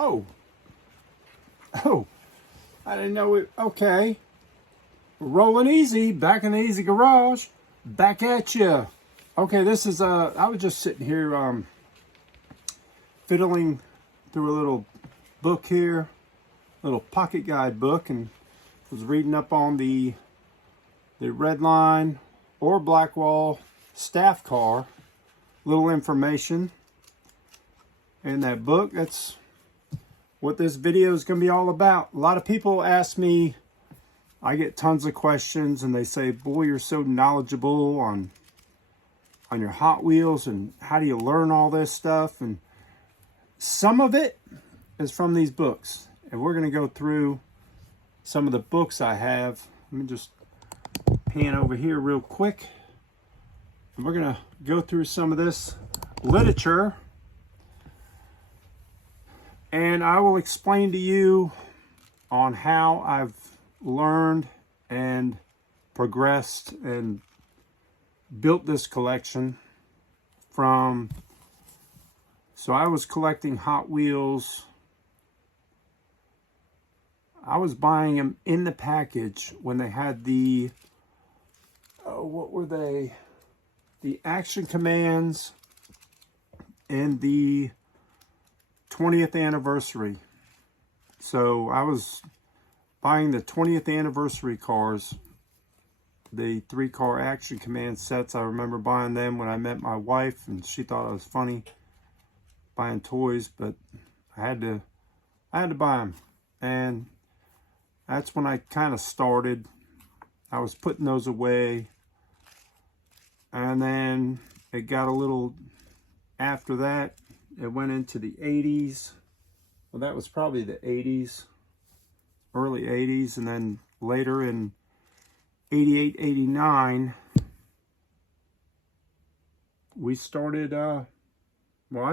Oh, oh, I didn't know it. Okay. Rolling easy, back in the easy garage. Back at you. Okay, this is, I was just sitting here fiddling through a little book here, little pocket guide book, and was reading up on the red line or Blackwall staff car. Little information in that book. That's what this video is going to be all about. A lot of people ask me, I get tons of questions, and they say, boy, you're so knowledgeable on your Hot Wheels, and how do you learn all this stuff? And some of it is from these books, and we're going to go through some of the books I have. Let me just pan over here real quick, and we're going to go through some of this literature, and I will explain to you on how I've learned and progressed and built this collection from. So I was collecting Hot Wheels. I was buying them in the package when they had the, what were they? The Action Commands and the 20th anniversary. So I was buying the 20th anniversary cars, the 3-car Action Command sets. I remember buying them when I met my wife, and she thought it was funny buying toys, but I had to buy them. And that's when I kind of started. I was putting those away, and then it got a little, after that it went into the 80s. Well, that was probably the 80s, early 80s, and then later in 88, 89, we started, I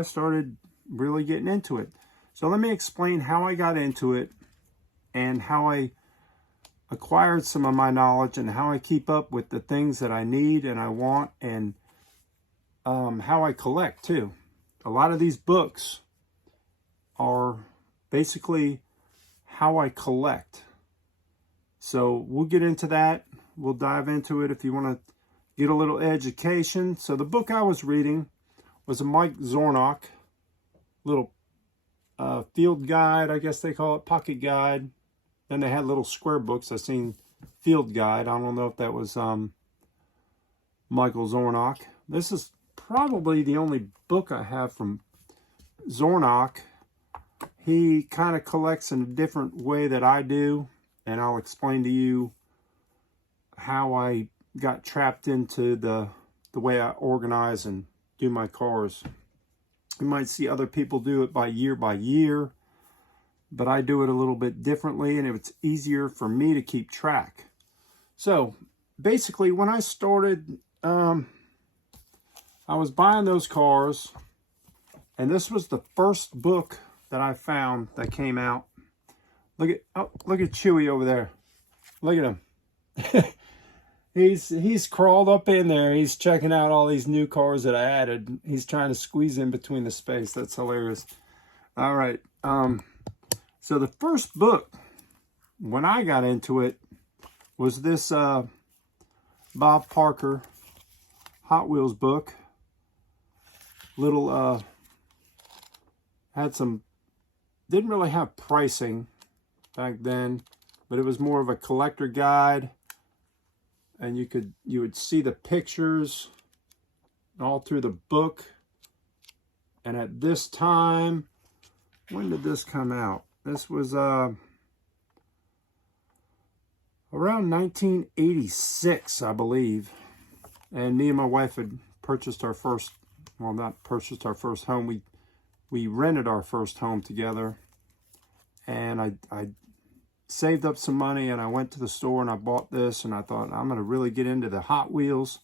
started really getting into it. So let me explain how I got into it and how I acquired some of my knowledge and how I keep up with the things that I need and I want, and how I collect too. A lot of these books are basically how I collect. So we'll get into that. We'll dive into it if you want to get a little education. So the book I was reading was a Mike Zornock little field guide, I guess they call it, pocket guide. Then they had little square books. I seen field guide. I don't know if that was Michael Zornock. This is probably the only book I have from Zornock. He kind of collects in a different way that I do, and I'll explain to you how I got trapped into the way I organize and do my cars. You might see other people do it by year, but I do it a little bit differently, and it's easier for me to keep track. So basically, when I started, I was buying those cars, and this was the first book that I found that came out. Look at Chewy over there. Look at him. He's crawled up in there. He's checking out all these new cars that I added. He's trying to squeeze in between the space. That's hilarious. All right. So the first book, when I got into it, was this Bob Parker Hot Wheels book. Little, had some, didn't really have pricing back then, but it was more of a collector guide. And you would see the pictures all through the book. And at this time, when did this come out? This was around 1986, I believe. And me and my wife had purchased our first, well, not purchased our first home. We rented our first home together. And I saved up some money, and I went to the store and I bought this, and I thought, I'm going to really get into the Hot Wheels.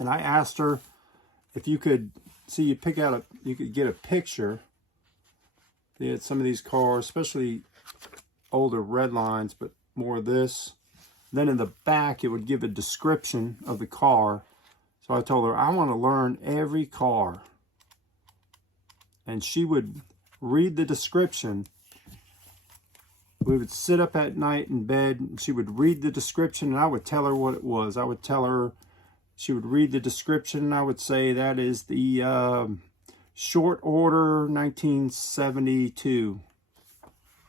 And I asked her if you could see, you could get a picture. They had some of these cars, especially older red lines, but more of this. Then in the back, it would give a description of the car. So I told her, I want to learn every car. And she would read the description. We would sit up at night in bed, and she would read the description, and I would tell her what it was. I would tell her, she would read the description, and I would say that is the short order 1972.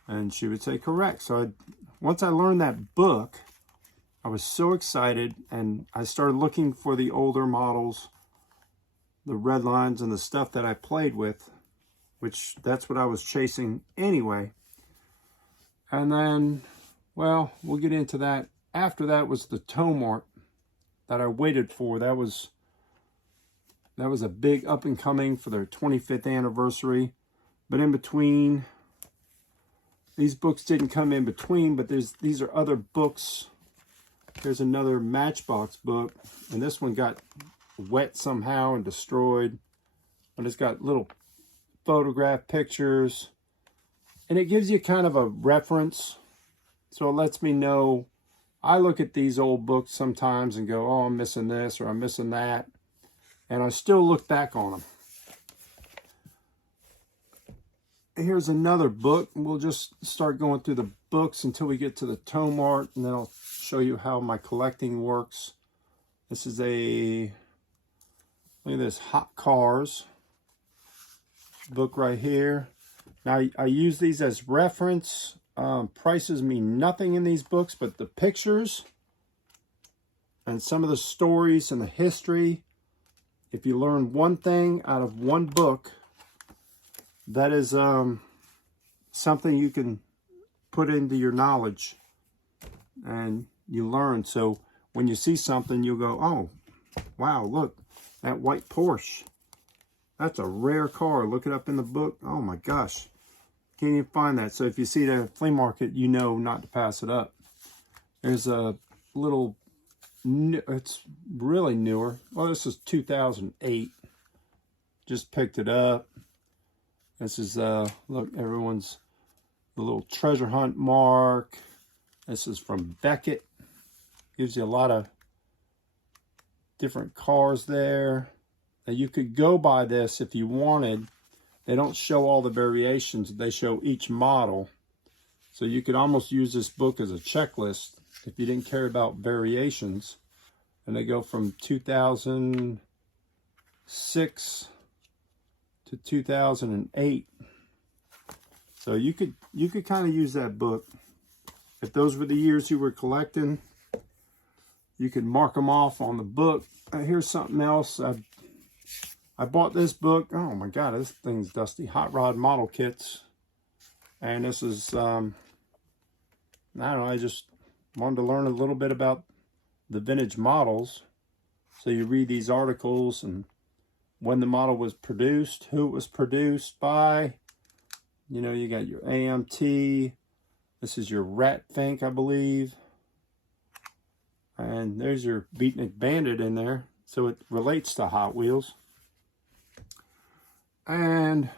And she would say correct. So once I learned that book, I was so excited, and I started looking for the older models, the red lines and the stuff that I played with, which that's what I was chasing anyway. And then, well, we'll get into that. After that was the Towmart that I waited for. That was a big up and coming for their 25th anniversary. But in between, these books didn't come in between, but these are other books. There's another Matchbox book, and this one got wet somehow and destroyed. But it's got little photograph pictures, and it gives you kind of a reference. So it lets me know. I look at these old books sometimes and go, oh, I'm missing this or I'm missing that. And I still look back on them. Here's another book. We'll just start going through the books until we get to the Towmart, and then I'll show you how my collecting works. This is a, look at this, Hot Cars book right here. Now, I use these as reference. Prices mean nothing in these books, but the pictures and some of the stories and the history, if you learn one thing out of one book, that is something you can put into your knowledge and you learn. So when you see something, you'll go, oh, wow, look, that white Porsche. That's a rare car. Look it up in the book. Oh my gosh. Can't even find that. So if you see that at a flea market, you know not to pass it up. There's a little, it's really newer. Well, this is 2008. Just picked it up. This is, look, everyone's, the little treasure hunt mark. This is from Beckett. Gives you a lot of different cars there. Now you could go by this if you wanted. They don't show all the variations. They show each model. So you could almost use this book as a checklist if you didn't care about variations. And they go from 2006 to 2008. So you could kind of use that book. If those were the years you were collecting, you could mark them off on the book. Here's something else. I bought this book. Oh my God, this thing's dusty. Hot Rod Model Kits. And this is, I don't know, I just wanted to learn a little bit about the vintage models. So you read these articles and when the model was produced, who it was produced by. You know, you got your AMT. This is your Rat Fink, I believe. And there's your Beatnik Bandit in there. So it relates to Hot Wheels. And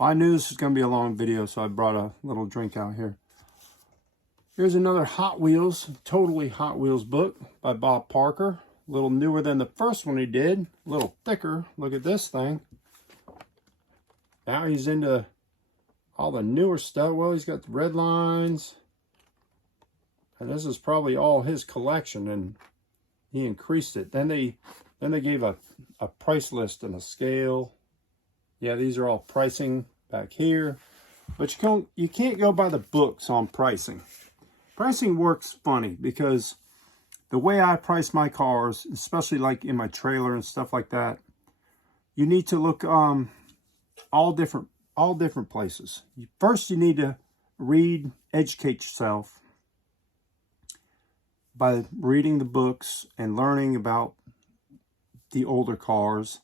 I knew this was going to be a long video, so I brought a little drink out here. Here's another Hot Wheels, totally Hot Wheels book by Bob Parker. A little newer than the first one he did. A little thicker. Look at this thing. Now he's into all the newer stuff. Well, he's got the red lines. And this is probably all his collection, and he increased it. Then they gave a price list and a scale. Yeah, these are all pricing back here. But you can't go by the books on pricing. Pricing works funny because the way I price my cars, especially like in my trailer and stuff like that, you need to look all different places. First, you need to educate yourself by reading the books and learning about the older cars.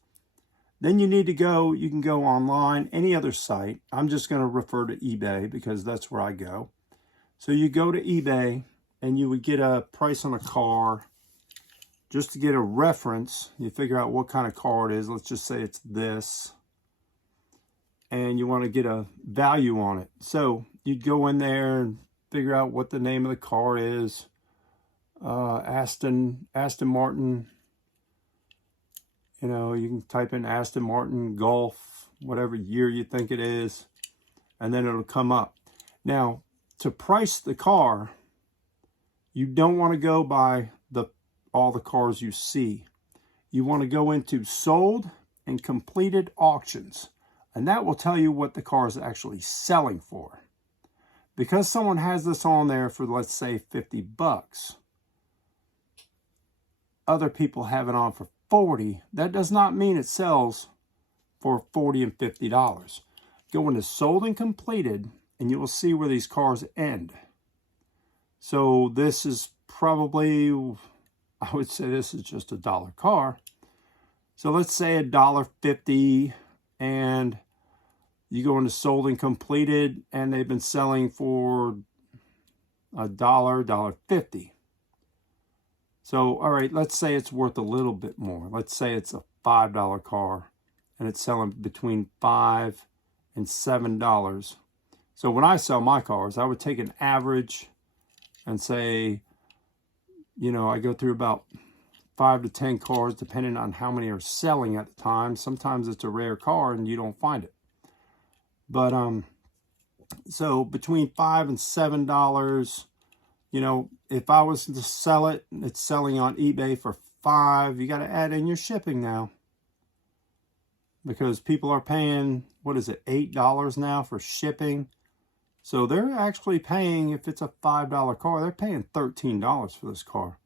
Then you can go online, any other site. I'm just going to refer to eBay because that's where I go. So you go to eBay and you would get a price on a car just to get a reference. You figure out what kind of car it is. Let's just say it's this. And you want to get a value on it. So you'd go in there and figure out what the name of the car is. Aston Martin. You know, you can type in Aston Martin Golf, whatever year you think it is. and then it'll come up. Now, to price the car, you don't want to go by all the cars you see. You want to go into sold and completed auctions, and that will tell you what the car is actually selling for. Because someone has this on there for, let's say, 50 bucks, other people have it on for 40. That does not mean it sells for $40 and $50. Go into sold and completed, and you will see where these cars end. So this is probably, I would say this is just $1 car. So let's say $1.50, and you go into sold and completed, and they've been selling for $1, $1.50. So, all right, let's say it's worth a little bit more. Let's say it's a $5 car, and it's selling between $5 and $7. So when I sell my cars, I would take an average and say, you know, I go through about 5 to 10 cars, depending on how many are selling at the time. Sometimes it's a rare car and you don't find it. But so between $5 and $7, you know, if I was to sell it, it's selling on eBay for $5. You got to add in your shipping now, because people are paying, what is it, $8 now for shipping. So they're actually paying, if it's a $5 car, they're paying $13 for this car.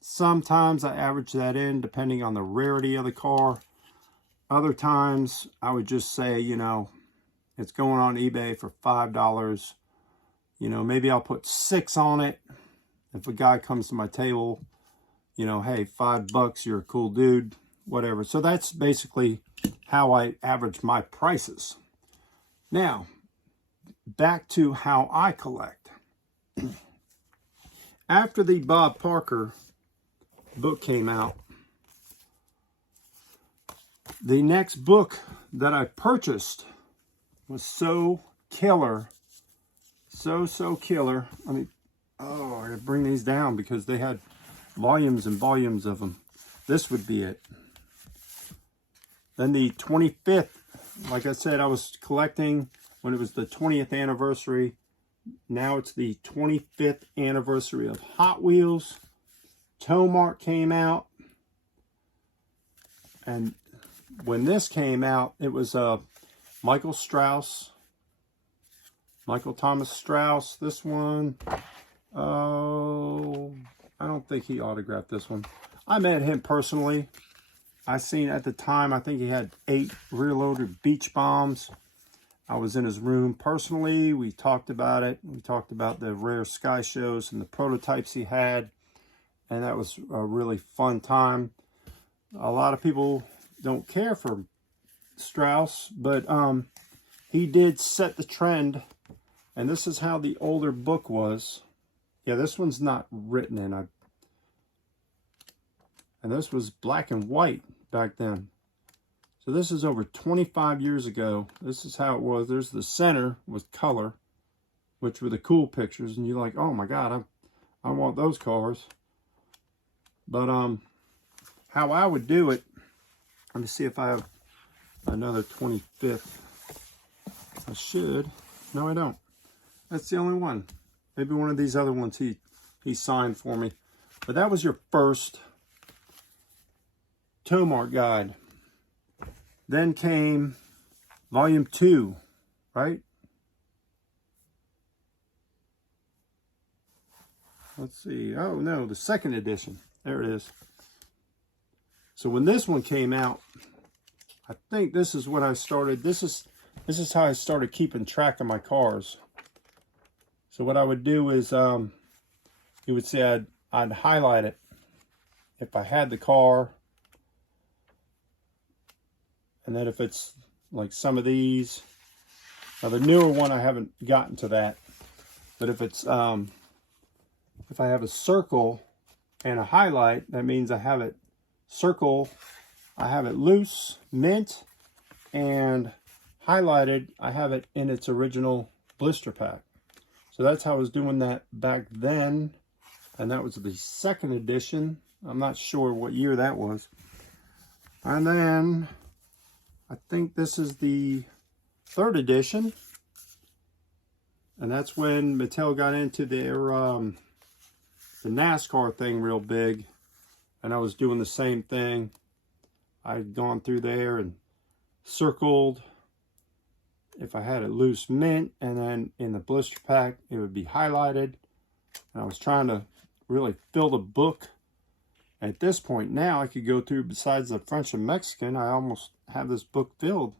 Sometimes I average that in depending on the rarity of the car. Other times I would just say, you know, it's going on eBay for $5. You know, maybe I'll put 6 on it. If a guy comes to my table, you know, hey, $5, you're a cool dude, whatever. So that's basically how I average my prices. Now, back to how I collect. After the Bob Parker book came out, the next book that I purchased was so killer. So killer. I mean, oh, I gotta bring these down because they had volumes and volumes of them. This would be it. Then the 25th, like I said, I was collecting when it was the 20th anniversary. Now it's the 25th anniversary of Hot Wheels. Towmart came out. And when this came out, it was Michael Thomas Strauss. This one, oh, I don't think he autographed this one. I met him personally. I seen at the time, I think he had 8 rear-loaded beach bombs. I was in his room personally. We talked about it. We talked about the rare sky shows and the prototypes he had. And that was a really fun time. A lot of people don't care for Strauss, but he did set the trend. And this is how the older book was. Yeah, this one's not written in. And this was black and white back then. So this is over 25 years ago. This is how it was. There's the center with color, which were the cool pictures. And you're like, oh my God, I want those cars. But how I would do it, let me see if I have another 25th. I should. No, I don't. That's the only one. Maybe one of these other ones he signed for me. But that was your first Towmart guide. Then came volume 2, right? Let's see. Oh no, the second edition. There it is. So when this one came out, I think this is what I started. This is how I started keeping track of my cars. So what I would do is, you would say I'd highlight it if I had the car. And then if it's like some of these, now the newer one, I haven't gotten to that. But if it's, if I have a circle and a highlight, that means I have it circle, I have it loose, mint, and highlighted, I have it in its original blister pack. So that's how I was doing that back then. And that was the second edition. I'm not sure what year that was. And then I think this is the third edition. And that's when Mattel got into their the NASCAR thing real big. And I was doing the same thing. I'd gone through there and circled if I had a loose mint, and then in the blister pack it would be highlighted. And I was trying to really fill the book. At this point now, I could go through, besides the French and Mexican, I almost have this book filled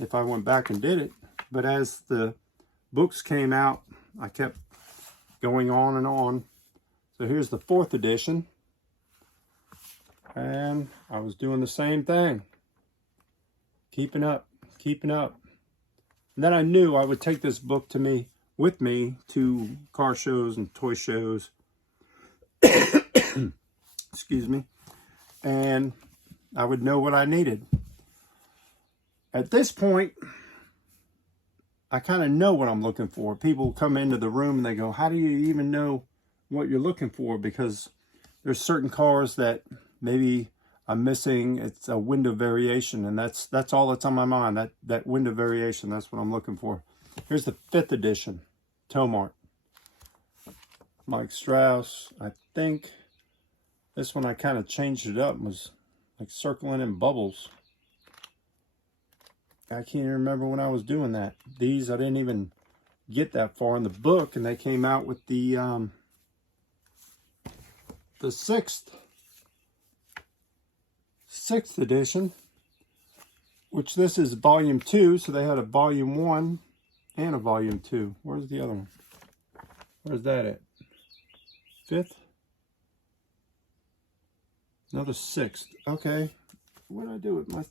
if I went back and did it. But as the books came out, I kept going on and on. So here's the 4th edition. And I was doing the same thing. Keeping up. And then I knew I would take this book with me to car shows and toy shows. Excuse me. And I would know what I needed. At this point, I kind of know what I'm looking for. People come into the room and they go, how do you even know what you're looking for? Because there's certain cars that maybe I'm missing. It's a window variation, and that's all that's on my mind. That window variation, that's what I'm looking for. Here's the 5th edition, Towmart. Mike Strauss. I think this one I kind of changed it up. It was like circling in bubbles. I can't even remember when I was doing that. These, I didn't even get that far in the book, and they came out with the 6th edition, which this is volume 2, so they had a volume 1 and a volume 2. Where's the other one? Where's that at? 5th? No, the 6th. Okay. What did I do with my...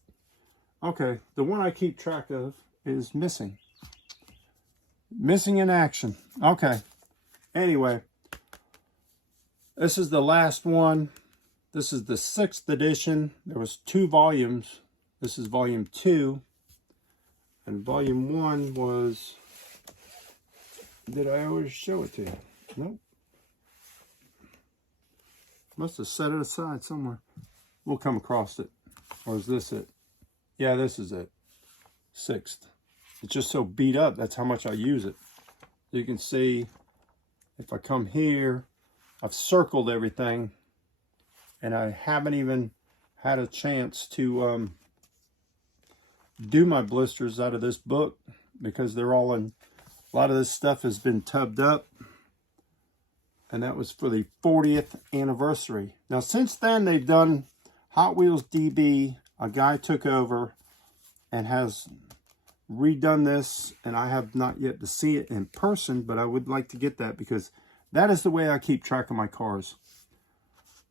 Okay, the one I keep track of is missing. Missing in action. Okay. Anyway, this is the last one. This is the 6th edition. There was 2 volumes. This is volume 2. And volume 1 was... Did I always show it to you? Nope. Must have set it aside somewhere. We'll come across it. Or is this it? Yeah, this is it. 6th. It's just so beat up. That's how much I use it. You can see if I come here, I've circled everything. And I haven't even had a chance to do my blisters out of this book because they're all in... A lot of this stuff has been tubbed up. And that was for the 40th anniversary. Now, since then, they've done Hot Wheels DB. A guy took over and has redone this. And I have not yet to see it in person, but I would like to get that because that is the way I keep track of my cars.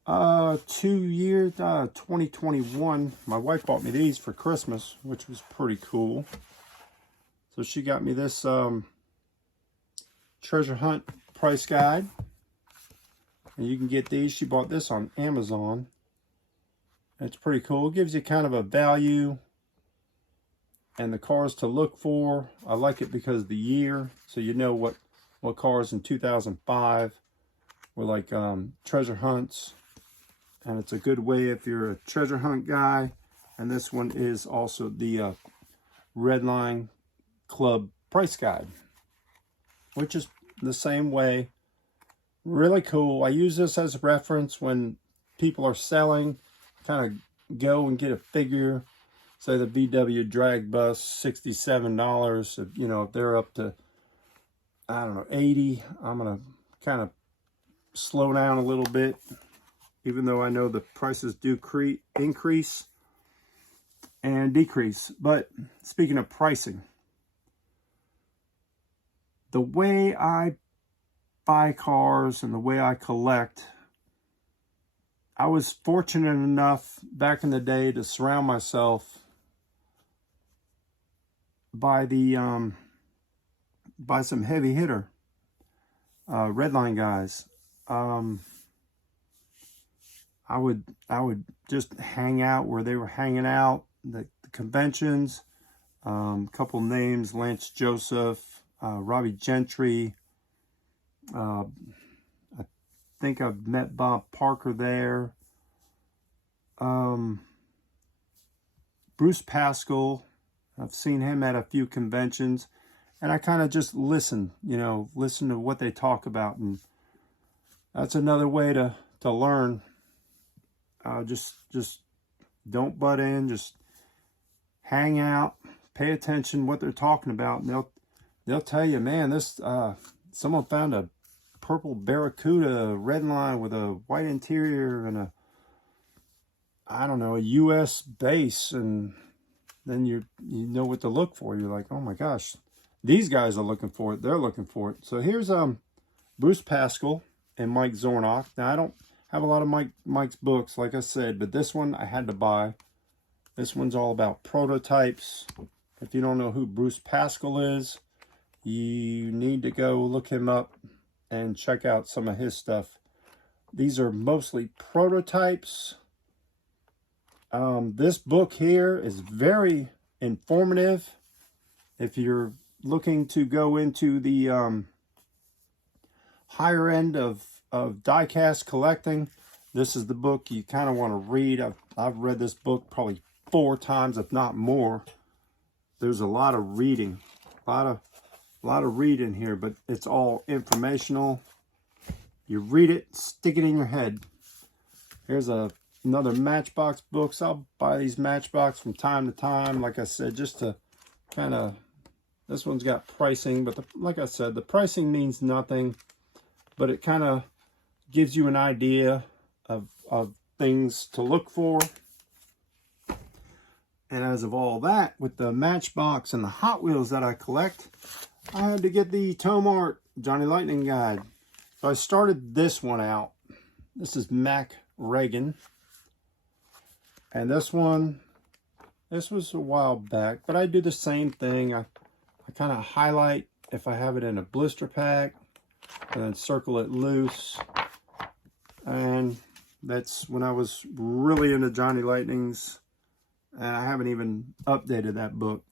2 years, 2021, my wife bought me these for Christmas, which was pretty cool. So she got me this treasure hunt price guide. And you can get these. She bought this on Amazon. It's pretty cool. It gives you kind of a value and the cars to look for. I like it because of the year. So you know what cars in 2005 were like treasure hunts. And it's a good way if you're a treasure hunt guy. And this one is also the Redline Club price guide, which is the same way. Really cool. I use this as a reference when people are selling. Kind of go and get a figure. Say the VW drag bus, $67. If, you know, if they're up to, I don't know, 80, I'm going to kind of slow down a little bit. Even though I know the prices do increase and decrease. But speaking of pricing, the way I buy cars and the way I collect, I was fortunate enough back in the day to surround myself by some heavy hitter Redline guys. I would just hang out where they were hanging out, the conventions. Couple names: Lance Joseph, Robbie Gentry. I think I've met Bob Parker there. Bruce Pascal, I've seen him at a few conventions. and I kind of just listen, you know, listen to what they talk about. And that's another way to learn. Just don't butt in, just hang out, pay attention what they're talking about, and they'll tell you, man, this someone found a purple Barracuda red line with a white interior and I don't know, a US base, and then you know what to look for. You're like, oh my gosh, these guys are looking for it, they're looking for it. So here's Bruce Pascal and Mike Zornock. Now I don't have a lot of Mike's books, like I said, but this one I had to buy. This one's all about prototypes. If you don't know who Bruce Pascal is, you need to go look him up and check out some of his stuff. These are mostly prototypes. This book here is very informative. If you're looking to go into the higher end of die-cast collecting, this is the book you kind of want to read. I've read this book probably 4 times, if not more. There's a lot of reading, a lot of reading here, but it's all informational. You read it, stick it in your head. Here's another Matchbox books. I'll buy these Matchbox from time to time, like I said, just to kind of, this one's got pricing, but like I said, the pricing means nothing, but it kind of gives you an idea of things to look for. And as of all that, with the Matchbox and the Hot Wheels that I collect, I had to get the Towmart Johnny Lightning Guide. So I started this one out. This is Mac Reagan. And this one, this was a while back, but I do the same thing. I kind of highlight if I have it in a blister pack, and then circle it loose. And that's when I was really into Johnny Lightnings, and I haven't even updated that book.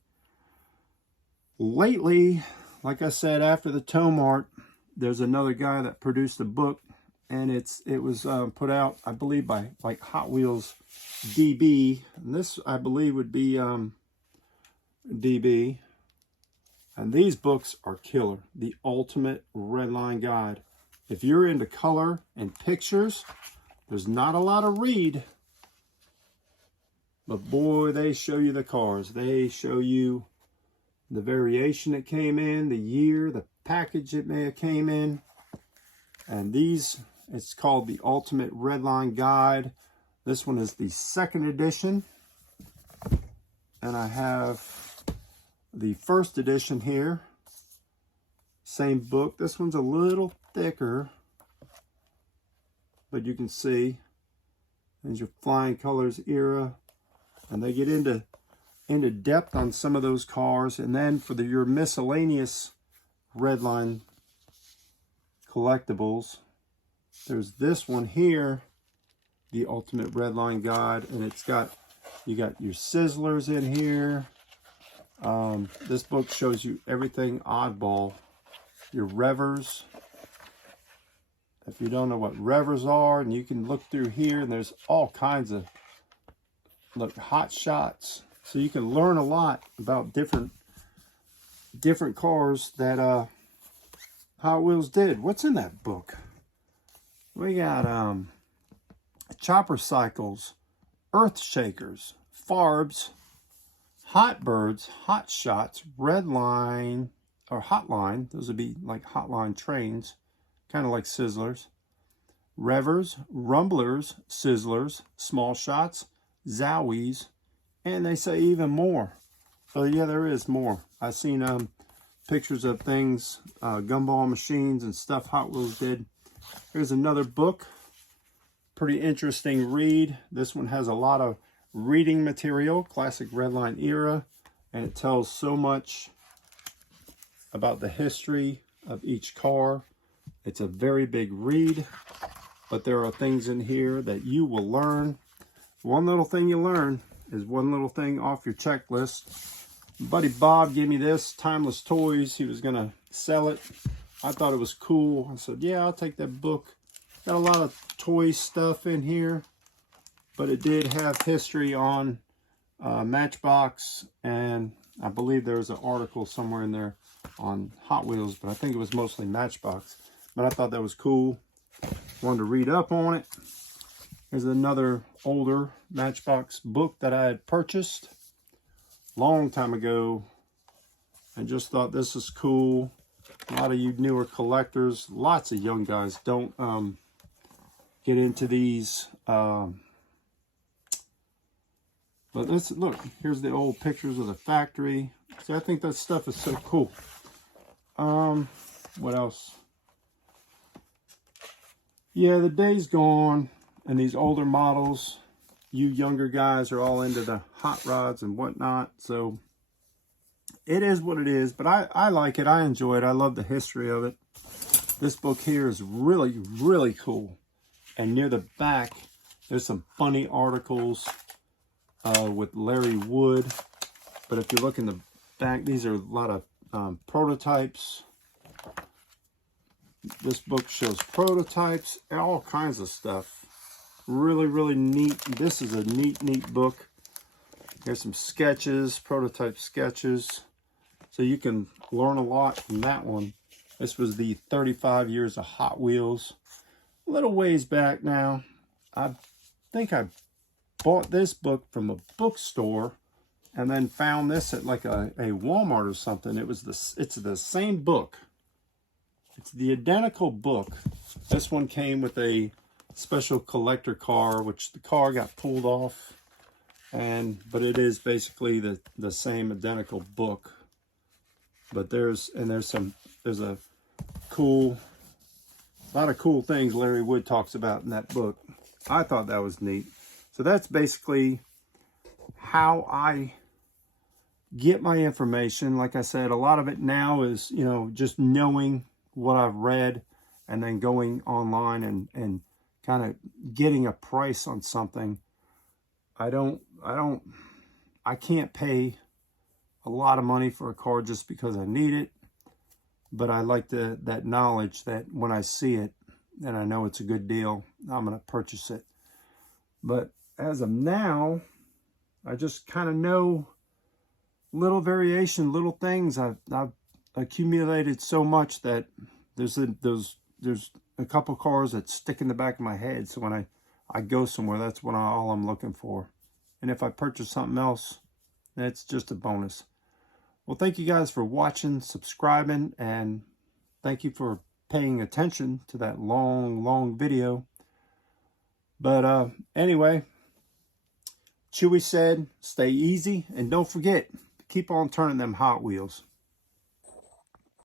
Lately, like I said, after the Towmart, there's another guy that produced a book, and it was put out, I believe, by like Hot Wheels DB. And this, I believe, would be DB. And these books are killer. The Ultimate Redline Guide. If you're into color and pictures, there's not a lot of read. But boy, they show you the cars. They show you the variation that came in, the year, the package it may have came in. And these, it's called the Ultimate Redline Guide. This one is the 2nd edition. And I have the 1st edition here. Same book. This one's a little thicker, but you can see there's your Flying Colors era. And they get into depth on some of those cars. And then for your miscellaneous Redline collectibles, there's this one here, the Ultimate Redline Guide, and it's got, you got your Sizzlers in here. This book shows you everything oddball. Your Revers. If you don't know what Revers are, and you can look through here, and there's all kinds of, look, Hot Shots. So you can learn a lot about different cars that Hot Wheels did. What's in that book? We got Chopper Cycles, Earth Shakers, Farbs, Hot Birds, Hot Shots, Redline, or Hotline. Those would be like Hotline trains, kind of like Sizzlers. Revers, Rumblers, Sizzlers, Small Shots, Zowies, and they say even more. So yeah, there is more. I've seen pictures of things, gumball machines and stuff Hot Wheels did. Here's another book. Pretty interesting read. This one has a lot of reading material, classic Redline era, and it tells so much about the history of each car. It's a very big read, but there are things in here that you will learn. One little thing you learn is one little thing off your checklist. Buddy Bob gave me this, Timeless Toys. He was going to sell it. I thought it was cool. I said, yeah, I'll take that book. Got a lot of toy stuff in here, but it did have history on Matchbox, and I believe there was an article somewhere in there on Hot Wheels, but I think it was mostly Matchbox. But I thought that was cool. Wanted to read up on it. Here's another older Matchbox book that I had purchased long time ago. I just thought this is cool. A lot of you newer collectors, lots of young guys don't get into these. But let's look. Here's the old pictures of the factory. See, I think that stuff is so cool. What else? Yeah, the day's gone, and these older models, you younger guys are all into the hot rods and whatnot. So it is what it is, but I like it. I enjoy it. I love the history of it. This book here is really, really cool. And near the back, there's some funny articles with Larry Wood. But if you look in the back, these are a lot of prototypes. This book shows prototypes, all kinds of stuff. Really, really neat. This is a neat book. Here's some sketches, prototype sketches. So you can learn a lot from that one. This was the 35 years of Hot Wheels. A little ways back now. I think I bought this book from a bookstore and then found this at like a Walmart or something. It's the same book. It's the identical book. This one came with a special collector car, which the car got pulled off. But it is basically the same identical book. But there's a lot of cool things Larry Wood talks about in that book. I thought that was neat. So that's basically how I get my information. Like I said, a lot of it now is, just knowing what I've read and then going online and kind of getting a price on something. I can't pay a lot of money for a car just because I need it, but I like that knowledge that when I see it and I know it's a good deal, I'm going to purchase it. But as of now, I just kind of know little variation, little things. I've accumulated so much that there's a couple cars that stick in the back of my head. So when I go somewhere, that's all I'm looking for. And if I purchase something else, that's just a bonus. Well, thank you guys for watching, subscribing, and thank you for paying attention to that long video. But anyway, Chewy said, stay easy, and don't forget, keep on turning them Hot Wheels.